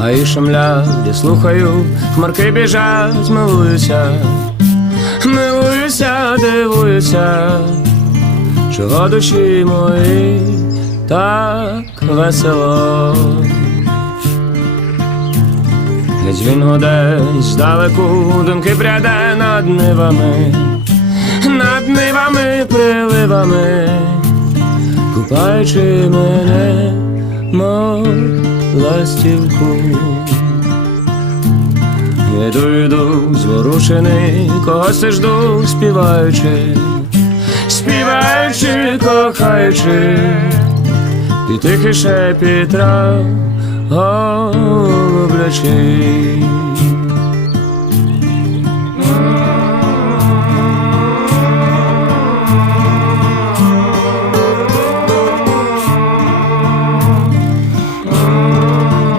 Гаю шумлять, слухаю, хмарки біжать, милуюся, милуюся, дивуюся, чого душі мої так весело. Геть він одесь здалеку думки пряде над нивами, над нивами, приливами, купаючи мене мов ластівку, Їду, йду зворушений, когось ти жду, співаючи, співаючи, кохаючи, під тихий шепіт трав голублячий.